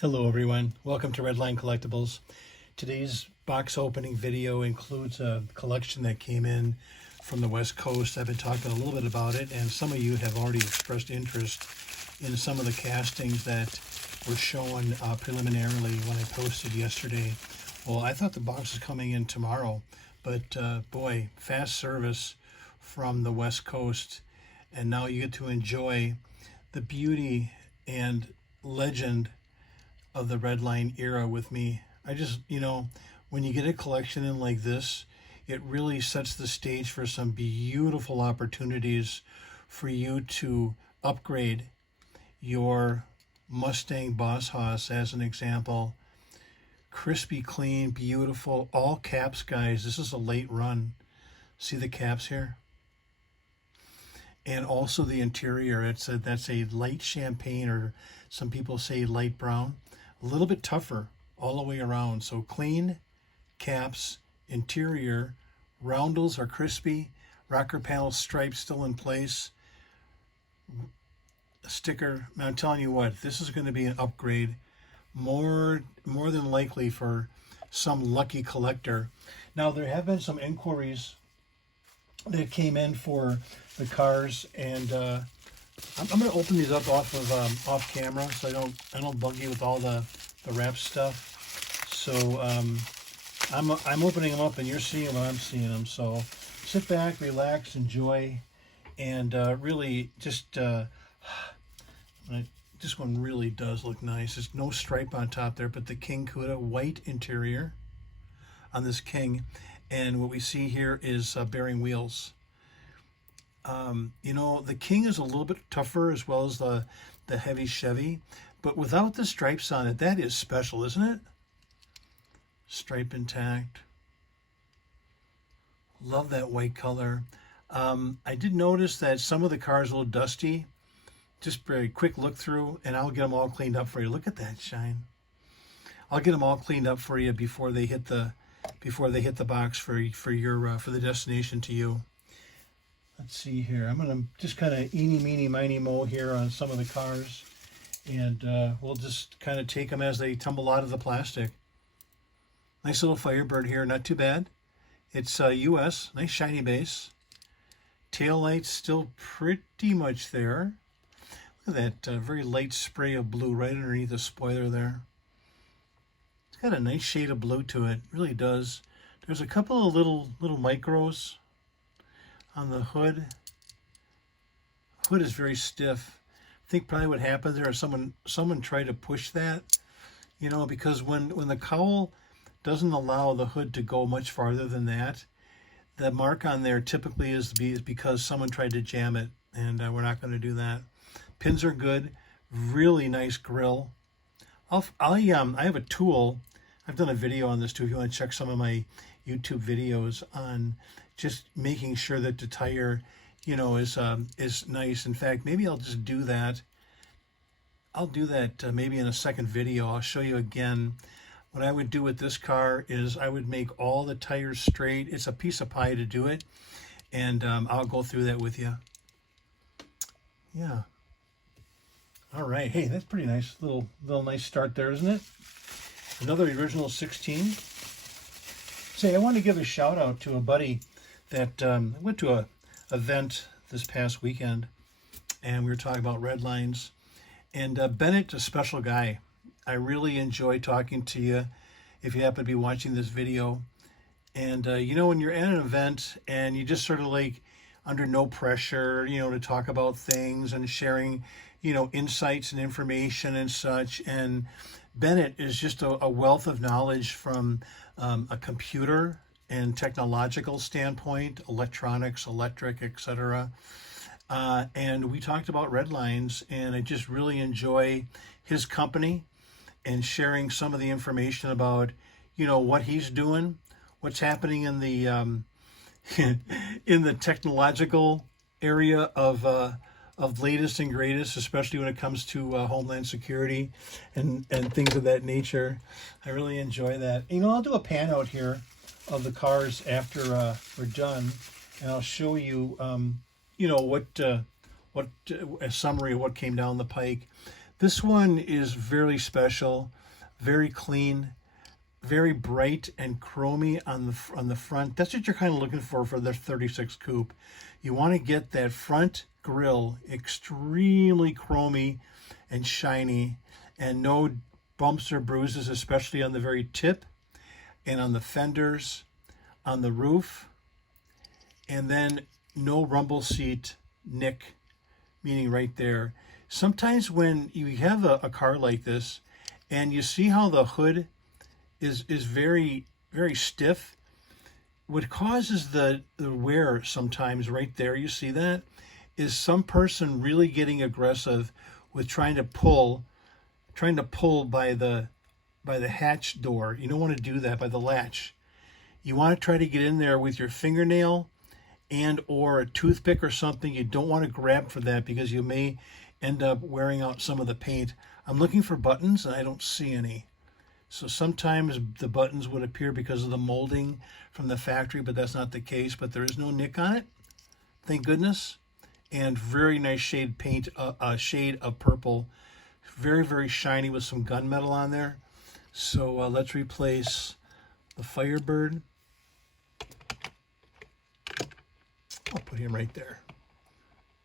Hello everyone, welcome to Redline Collectibles. Today's box opening video includes a collection that came in from the West Coast. I've been talking a little bit about it, and some of you have already expressed interest in some of the castings that were shown preliminarily when I posted yesterday. Well, I thought the box was coming in tomorrow, but boy, fast service from the West Coast, and now you get to enjoy the beauty and legend of the Redline era with me. I just, when you get a collection in like this, it really sets the stage for some beautiful opportunities for you to upgrade your Mustang Boss Hoss, as an example. Crispy, clean, beautiful, all caps, guys. This is a late run. See the caps here? And also the interior. That's a light champagne, or some people say light brown. A little bit tougher all the way around. So clean caps, interior, roundels are crispy, rocker panel stripes still in place. A sticker. I'm telling you what, this is going to be an upgrade, more than likely, for some lucky collector. Now, there have been some inquiries that came in for the cars, and I'm going to open these up off camera, so I don't bug you with all the wrap stuff. So I'm opening them up, and you're seeing what I'm seeing them. So sit back, relax, enjoy, and really just this one really does look nice. There's no stripe on top there, but the King Cuda white interior on this King, and what we see here is bearing wheels. The King is a little bit tougher, as well as the heavy Chevy, but without the stripes on it, that is special, isn't it? Stripe intact. Love that white color. I did notice that some of the cars are a little dusty. Just very quick look through, and I'll get them all cleaned up for you. Look at that shine. I'll get them all cleaned up for you before they hit the box for the destination to you. Let's see here. I'm going to just kind of eeny, meeny, miny, moe here on some of the cars, and we'll just kind of take them as they tumble out of the plastic. Nice little Firebird here, not too bad. It's US, nice shiny base. Tail lights still pretty much there. Look at that very light spray of blue right underneath the spoiler there. It's got a nice shade of blue to it, really does. There's a couple of little micros on the hood. Hood is very stiff. I think probably what happened there is someone tried to push that, because when the cowl doesn't allow the hood to go much farther than that, the mark on there typically is because someone tried to jam it, and we're not going to do that. Pins are good. Really nice grill. I have a tool. I've done a video on this too, if you want to check some of my YouTube videos on just making sure that the tire, is nice. In fact, maybe I'll just do that. I'll do that maybe in a second video. I'll show you again. What I would do with this car is I would make all the tires straight. It's a piece of pie to do it, and I'll go through that with you. Yeah. All right. Hey, that's pretty nice. Little nice start there, isn't it? Another original 16. Say, I want to give a shout out to a buddy that went to a event this past weekend, and we were talking about Redlines. And Bennett's a special guy. I really enjoy talking to you if you happen to be watching this video. And when you're at an event and you just sort of like under no pressure, to talk about things and sharing, insights and information and such. And Bennett is just a wealth of knowledge from a computer and technological standpoint, electronics, electric, etc. And we talked about Redlines, and I just really enjoy his company and sharing some of the information about, what he's doing, what's happening in the in the technological area of latest and greatest, especially when it comes to Homeland Security and things of that nature. I really enjoy that. I'll do a pan out here of the cars after we're done, and I'll show you, what a summary of what came down the pike. This one is very special, very clean, very bright and chromy on the front. That's what you're kind of looking for the 36 coupe. You want to get that front grille extremely chromy and shiny, and no bumps or bruises, especially on the very tip and on the fenders, on the roof, and then no rumble seat nick, meaning right there. Sometimes when you have a car like this and you see how the hood is very, very stiff, what causes the wear sometimes right there, you see that, is some person really getting aggressive with trying to pull by the hatch door. You don't want to do that, by the latch. You want to try to get in there with your fingernail and or a toothpick or something. You don't want to grab for that because you may end up wearing out some of the paint. I'm looking for buttons and I don't see any. So sometimes the buttons would appear because of the molding from the factory, but that's not the case. But there is no nick on it, thank goodness. And very nice shade paint, a shade of purple. Very, very shiny with some gunmetal on there. So let's replace the Firebird. I'll put him right there.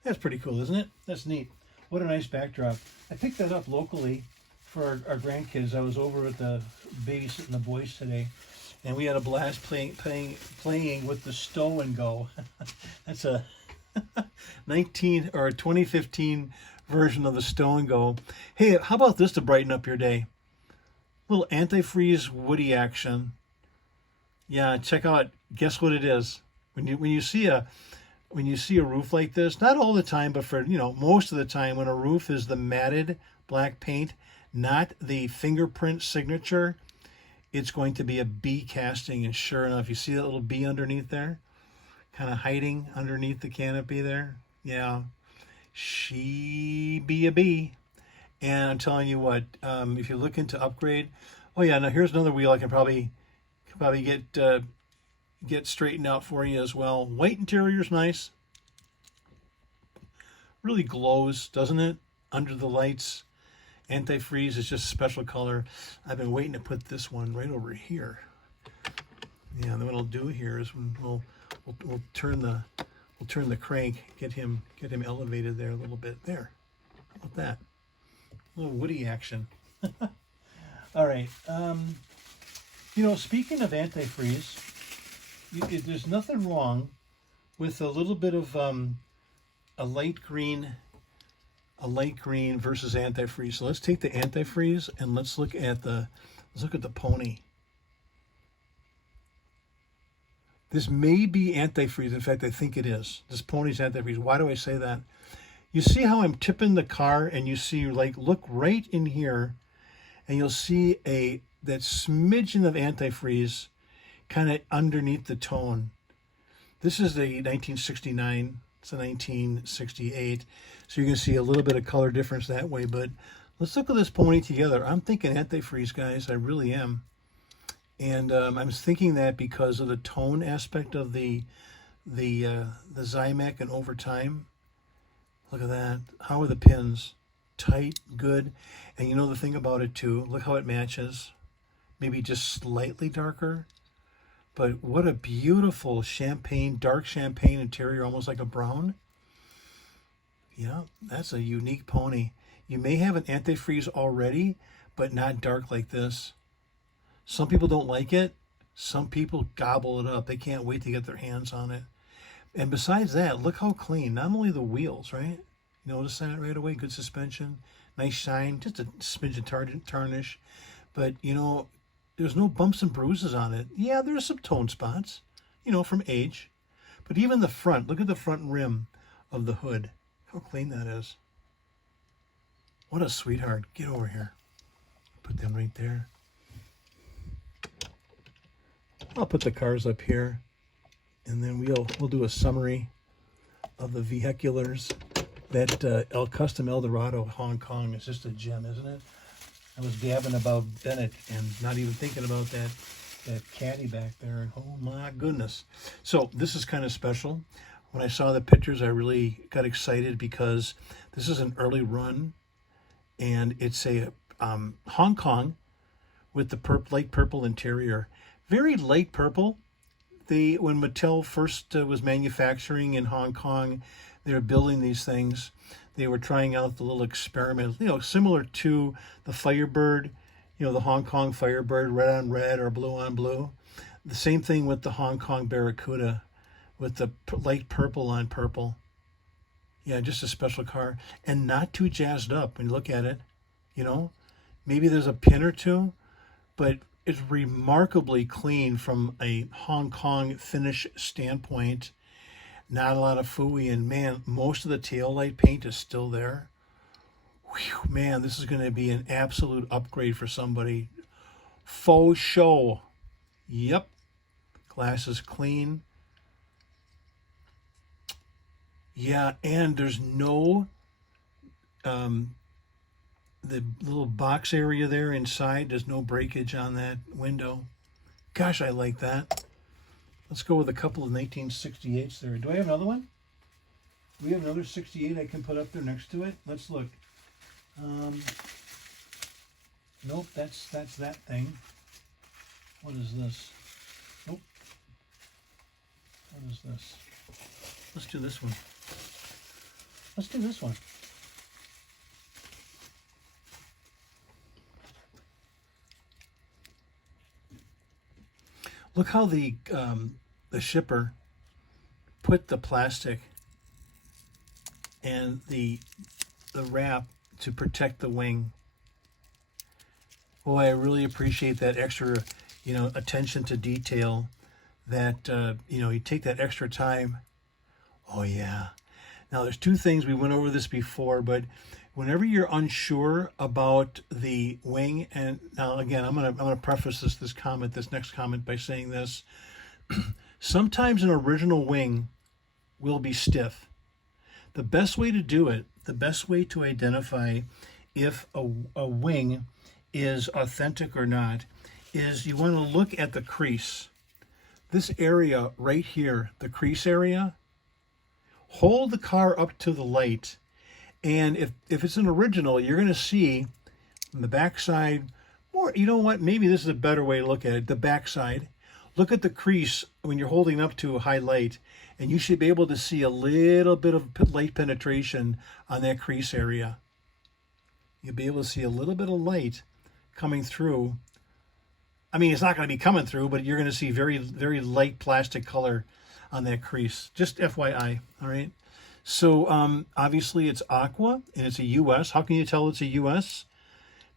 That's pretty cool, isn't it? That's neat. What a nice backdrop. I picked that up locally for our grandkids. I was over at the babysitting the boys today, and we had a blast playing with the Stow and Go. That's a 2015 version of the Stow and Go. Hey, how about this to brighten up your day? Little antifreeze woody action. Yeah, check out. Guess what it is? When you see a roof like this, not all the time, but for most of the time, when a roof is the matted black paint, not the fingerprint signature, it's going to be a bee casting. And sure enough, you see that little bee underneath there, kind of hiding underneath the canopy there. Yeah, she be a bee. And I'm telling you what, if you're looking to upgrade, oh yeah, now here's another wheel I can probably get straightened out for you as well. White interior's nice. Really glows, doesn't it? Under the lights. Antifreeze is just special color. I've been waiting to put this one right over here. Yeah, and then what I'll do here is we'll turn the crank, get him elevated there a little bit. There. How about that? A little woody action. All right. Speaking of antifreeze, there's nothing wrong with a little bit of a light green versus antifreeze. So let's take the antifreeze and let's look at the pony. This may be antifreeze. In fact, I think it is. This pony's antifreeze. Why do I say that? You see how I'm tipping the car, and you see, look right in here, and you'll see that smidgen of antifreeze kind of underneath the tone. This is the 1969. It's a 1968. So you can see a little bit of color difference that way. But let's look at this pony together. I'm thinking antifreeze, guys. I really am. And I'm thinking that because of the tone aspect of the Zymac and over time. Look at that. How are the pins? Tight, good. And you know the thing about it too, look how it matches. Maybe just slightly darker. But what a beautiful dark champagne interior, almost like a brown. Yeah, that's a unique pony. You may have an antifreeze already, but not dark like this. Some people don't like it. Some people gobble it up. They can't wait to get their hands on it. And besides that, look how clean. Not only the wheels, right? You notice that right away? Good suspension, nice shine, just a smidge of tarnish. But, there's no bumps and bruises on it. Yeah, there's some tone spots, from age. But even the front, look at the front rim of the hood. How clean that is. What a sweetheart. Get over here. Put them right there. I'll put the cars up here. And then we'll do a summary of the vehiculars. That Custom Eldorado Hong Kong is just a gem, isn't it? I was gabbing about Bennett and not even thinking about that caddy back there. And oh my goodness. So this is kind of special. When I saw the pictures, I really got excited because this is an early run and it's a Hong Kong with the light purple interior. Very light purple. When Mattel first was manufacturing in Hong Kong, they were building these things. They were trying out the little experiment, similar to the Firebird, the Hong Kong Firebird, red on red or blue on blue. The same thing with the Hong Kong Barracuda, with the light purple on purple. Yeah, just a special car, and not too jazzed up when you look at it. Maybe there's a pin or two, but it's remarkably clean from a Hong Kong finish standpoint. Not a lot of fooey, and man, most of the taillight paint is still there. Whew, man, this is going to be an absolute upgrade for somebody. Faux show. Yep. Glass is clean. Yeah, and there's no the little box area there inside. There's no breakage on that window. Gosh, I like that. Let's go with a couple of 1968s there. Do I have another one? Do we have another 68 I can put up there next to it? Let's look. Nope, that's that thing. What is this? Nope. What is this? Let's do this one. Let's do this one. Look how the shipper put the plastic and the wrap to protect the wing. Oh, I really appreciate that extra, attention to detail. That you take that extra time. Oh yeah. Now there's two things, we went over this before, but whenever you're unsure about the wing, and now again, I'm gonna preface this next comment by saying this. Sometimes an original wing will be stiff. The best way to do it, the best way to identify if a wing is authentic or not, is you want to look at the crease. This area right here, the crease area, hold the car up to the light. And if it's an original, you're going to see on the backside, or you know what, maybe this is a better way to look at it, the backside. Look at the crease when you're holding up to a high light, and you should be able to see a little bit of light penetration on that crease area. You'll be able to see a little bit of light coming through. I mean, it's not going to be coming through, but you're going to see very, very light plastic color on that crease. Just FYI, all right? So obviously it's aqua, and it's a US. How can you tell it's a US?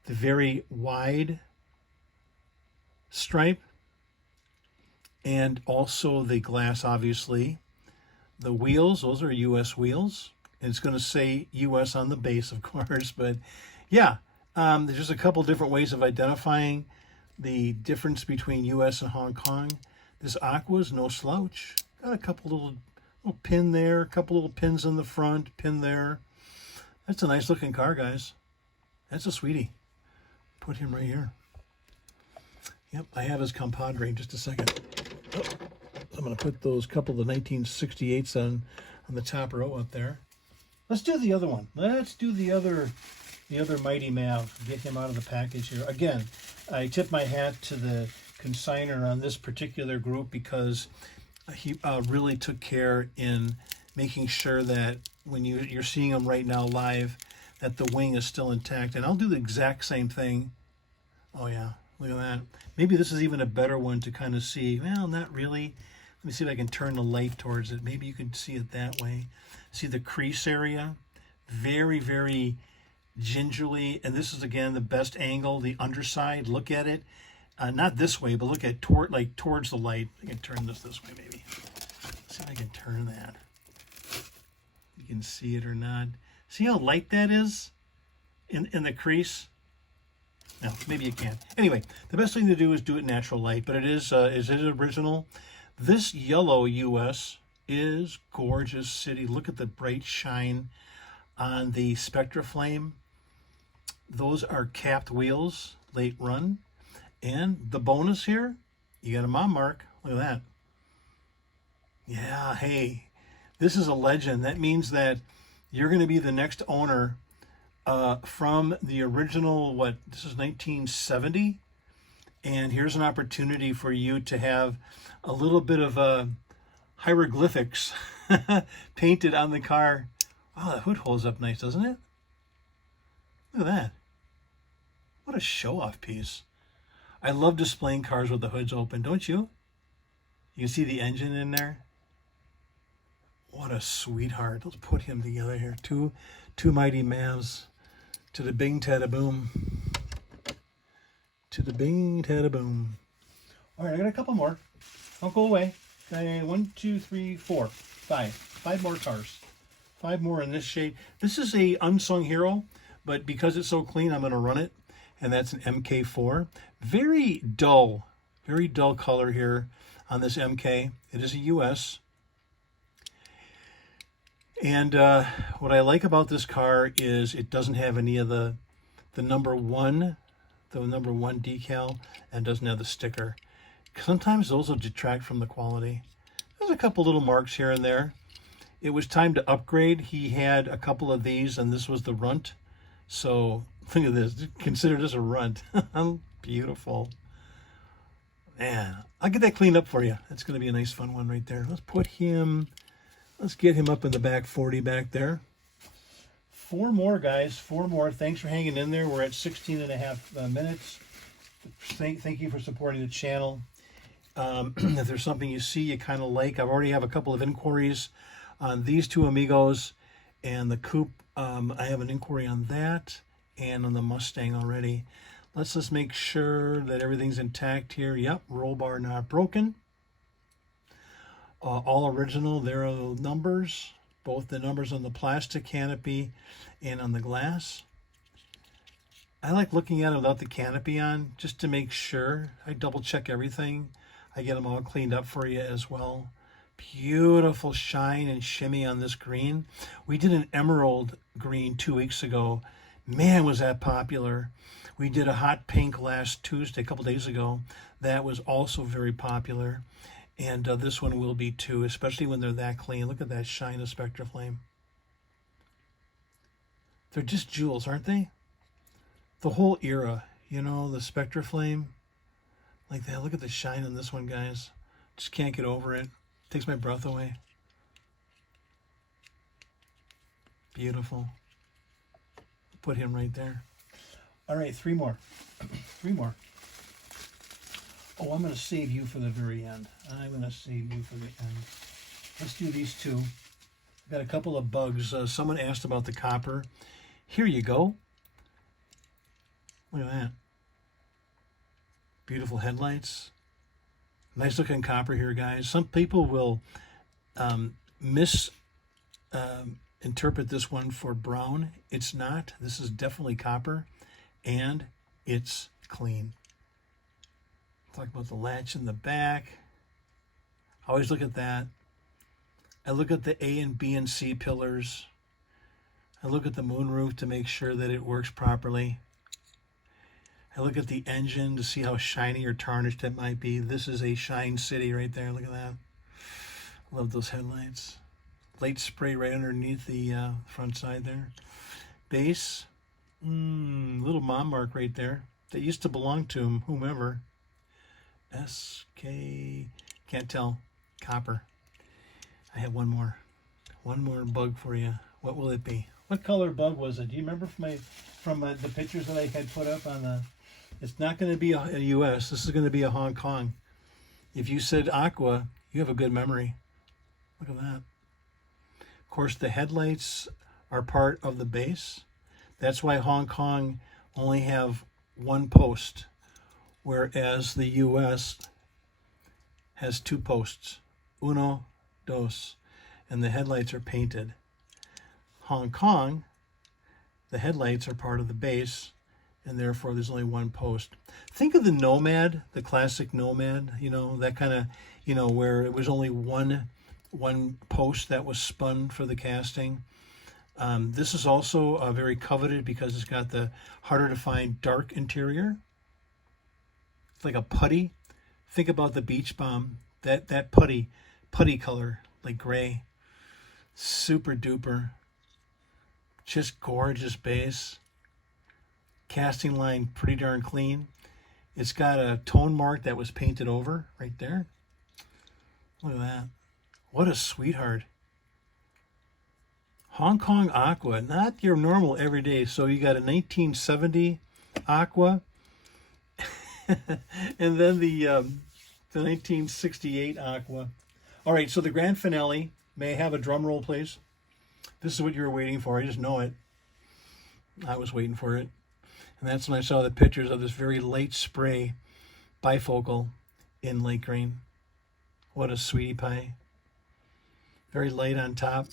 The very wide stripe, and also the glass, obviously. The wheels, those are US wheels. And it's going to say US on the base, of course. But yeah, there's just a couple different ways of identifying the difference between US and Hong Kong. This aqua is no slouch. Got a couple little pin there, a couple little pins in the front, pin there. That's a nice looking car, guys. That's a sweetie. Put him right here. Yep, I have his compadre. Just a second. Oh, I'm going to put those couple of 1968s on the top row up there. Let's do the other one. Let's do the other Mighty Mav. Get him out of the package here. Again, I tip my hat to the consigner on this particular group because he really took care in making sure that when you're seeing them right now live, that the wing is still intact. And I'll do the exact same thing. Oh yeah, look at that. Maybe this is even a better one to kind of see. Well, not really. Let me see if I can turn the light towards it. Maybe you can see it that way. See the crease area? Very, very gingerly. And this is, again, the best angle, the underside. Look at it. Not this way, but look at towards the light. I can turn this way, maybe. Let's see if I can turn that. You can see it or not. See how light that is in the crease? No, maybe you can't. Anyway, the best thing to do is do it natural light, but it is original. This yellow US is gorgeous city. Look at the bright shine on the Spectra Flame. Those are capped wheels, late run. And the bonus here, you got a mom mark. Look at that. Yeah, hey, this is a legend. That means that you're going to be the next owner from the original, what, this is 1970. And here's an opportunity for you to have a little bit of hieroglyphics painted on the car. Wow, the hood holds up nice, doesn't it? Look at that. What a show-off piece. I love displaying cars with the hoods open, don't you? You can see the engine in there. What a sweetheart. Let's put him together here. Two mighty Mavs. To the bing, tada boom. To the bing, tada boom. All right, I got a couple more. Don't go away. Okay, 1, 2, 3, 4, 5. 5 more cars. 5 more in this shade. This is a unsung hero, but because it's so clean, I'm going to run it. And that's an MK4. Very dull color here on this MK. It is a US. And what I like about this car is it doesn't have any of the number one decal, and doesn't have the sticker. Sometimes those will detract from the quality. There's a couple little marks here and there. It was time to upgrade. He had a couple of these, and this was the runt. So think of this. Consider this a runt. Beautiful. Man, I'll get that cleaned up for you. That's going to be a nice, fun one right there. Let's get him up in the back 40 back there. 4 more, guys. 4 more. Thanks for hanging in there. We're at 16 and a half minutes. Thank you for supporting the channel. If there's something you see you kind of like, I already have a couple of inquiries on these 2 Amigos and the Coupe. I have an inquiry on that and on the Mustang already. Let's just make sure that everything's intact here. Yep, roll bar not broken. All original. There are numbers, both the numbers on the plastic canopy and on the glass. I like looking at it without the canopy on, just to make sure. I double check everything. I get them all cleaned up for you as well. Beautiful shine and shimmy on this green. We did an emerald green 2 weeks ago. Man, was that popular. We did a hot pink last Tuesday, a couple days ago. That was also very popular. And this one will be too, especially when they're that clean. Look at that shine of Spectra Flame. They're just jewels, aren't they? The whole era, you know, the Spectra Flame. Like that. Look at the shine on this one, guys. Just can't get over it. Takes my breath away. Beautiful. Put him right there. All right, 3 more. 3 more. Oh, I'm going to save you for the very end. I'm going to save you for the end. Let's do these 2. I've got a couple of bugs. Someone asked about the copper. Here you go. Look at that. Beautiful headlights. Nice looking copper here, guys. Some people will interpret this one for brown. It's not. This is definitely copper, and it's clean. Talk about the latch in the back. I always look at that. I look at the A and B and C pillars. I look at the moonroof to make sure that it works properly. I look at the engine to see how shiny or tarnished it might be. This is a Shine City right there. Look at that. Love those headlights. Light spray right underneath the front side there. Base. Little mom mark right there. That used to belong to whomever. SK, can't tell. Copper. I have one more bug for you. What will it be? What color bug was it? Do you remember from the pictures that I had put up on the? It's not going to be a U.S. This is going to be a Hong Kong. If you said aqua, you have a good memory. Look at that. Of course, the headlights are part of the base. That's why Hong Kong only have 1 post, whereas the U.S. has 2 posts. Uno, dos. And the headlights are painted. Hong Kong, the headlights are part of the base, and therefore there's only 1 post. Think of the Nomad, the classic Nomad, you know, that kind of, you know, where it was only one post that was spun for the casting. This is also very coveted because it's got the harder to find dark interior. It's like a putty. Think about the Beach Bomb, that putty color, like gray. Super duper. Just gorgeous base. Casting line pretty darn clean. It's got a tone mark that was painted over right there. Look at that. What a sweetheart. Hong Kong Aqua, not your normal everyday. So you got a 1970 Aqua, and then the 1968 Aqua. All right, so the grand finale. May I have a drum roll, please? This is what you were waiting for. I just know it. I was waiting for it. And that's when I saw the pictures of this very light spray bifocal in light green. What a sweetie pie. Very light on top.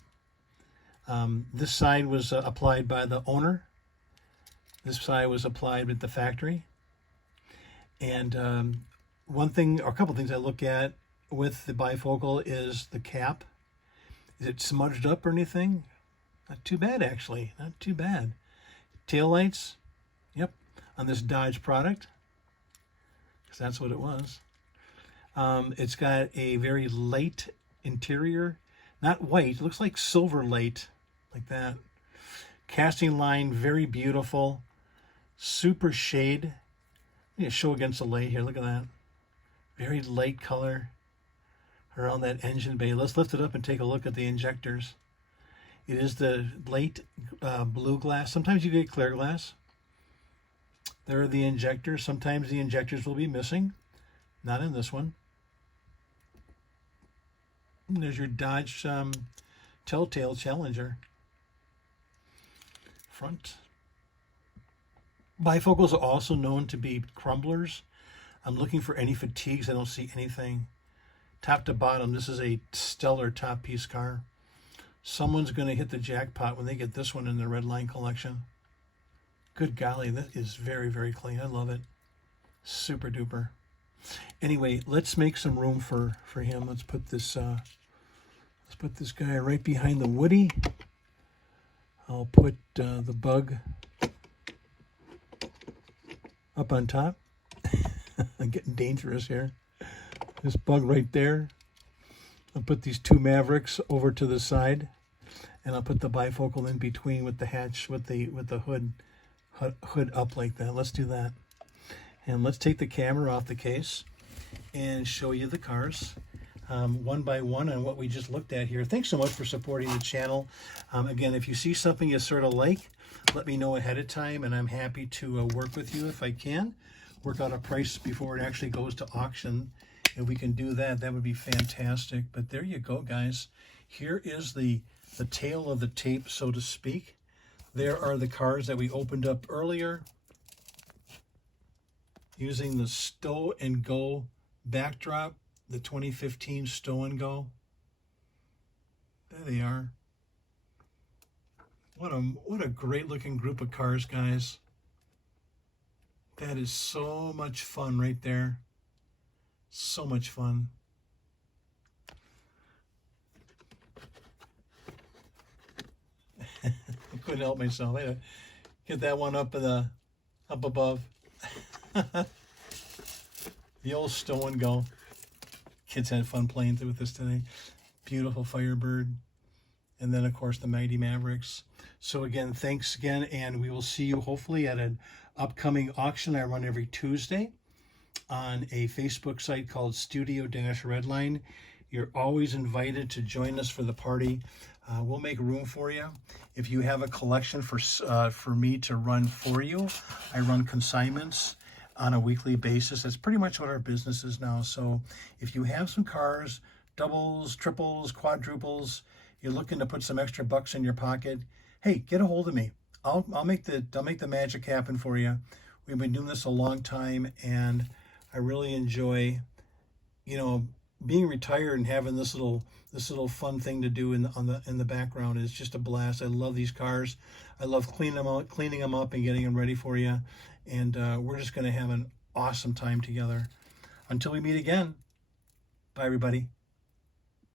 This side was applied by the owner. This side was applied at the factory. And one thing, or a couple things I look at with the bifocal is the cap. Is it smudged up or anything? Not too bad, actually. Not too bad. Tail lights. Yep. On this Dodge product. Because that's what it was. It's got a very light interior. Not white. It looks like silver light. Like that. Casting line, very beautiful. Super shade. Let me show against the light here. Look at that. Very light color around that engine bay. Let's lift it up and take a look at the injectors. It is the light blue glass. Sometimes you get clear glass. There are the injectors. Sometimes the injectors will be missing. Not in this one. And there's your Dodge Telltale Challenger. Front. Bifocals are also known to be crumblers. I'm looking for any fatigues. I don't see anything. Top to bottom, this is a stellar top piece car. Someone's going to hit the jackpot when they get this one in the Redline collection. Good golly, that is very, very clean. I love it. Super duper. Anyway, let's make some room for him. Let's put this guy right behind the Woody. I'll put the Bug up on top. I'm getting dangerous here. This Bug right there. I'll put these two Mavericks over to the side, and I'll put the bifocal in between with the hatch, with the hood up like that. Let's do that. And let's take the camera off the case and show you the cars one by one on what we just looked at here. Thanks so much for supporting the channel. Again, if you see something you sort of like, let me know ahead of time, and I'm happy to work with you if I can. Work out a price before it actually goes to auction. If we can do that, that would be fantastic. But there you go, guys. Here is the tail of the tape, so to speak. There are the cars that we opened up earlier using the Stow and Go backdrop, the 2015 Stow and Go. There they are. What a great looking group of cars, guys. That is so much fun right there. So much fun. I couldn't help myself. I had to get that one up above. The old Stow and Go. Kids had fun playing with this today. Beautiful Firebird. And then, of course, the Mighty Mavericks. So, again, thanks again. And we will see you hopefully at an upcoming auction I run every Tuesday on a Facebook site called Studio-Redline. You're always invited to join us for the party. We'll make room for you. If you have a collection for me to run for you, I run consignments on a weekly basis. That's pretty much what our business is now. So if you have some cars, doubles, triples, quadruples, you're looking to put some extra bucks in your pocket, hey, get a hold of me. I'll make the magic happen for you. We've been doing this a long time, and I really enjoy, being retired and having this little fun thing to do in the background is just a blast. I love these cars. I love cleaning them up and getting them ready for you. And we're just going to have an awesome time together. Until we meet again. Bye, everybody.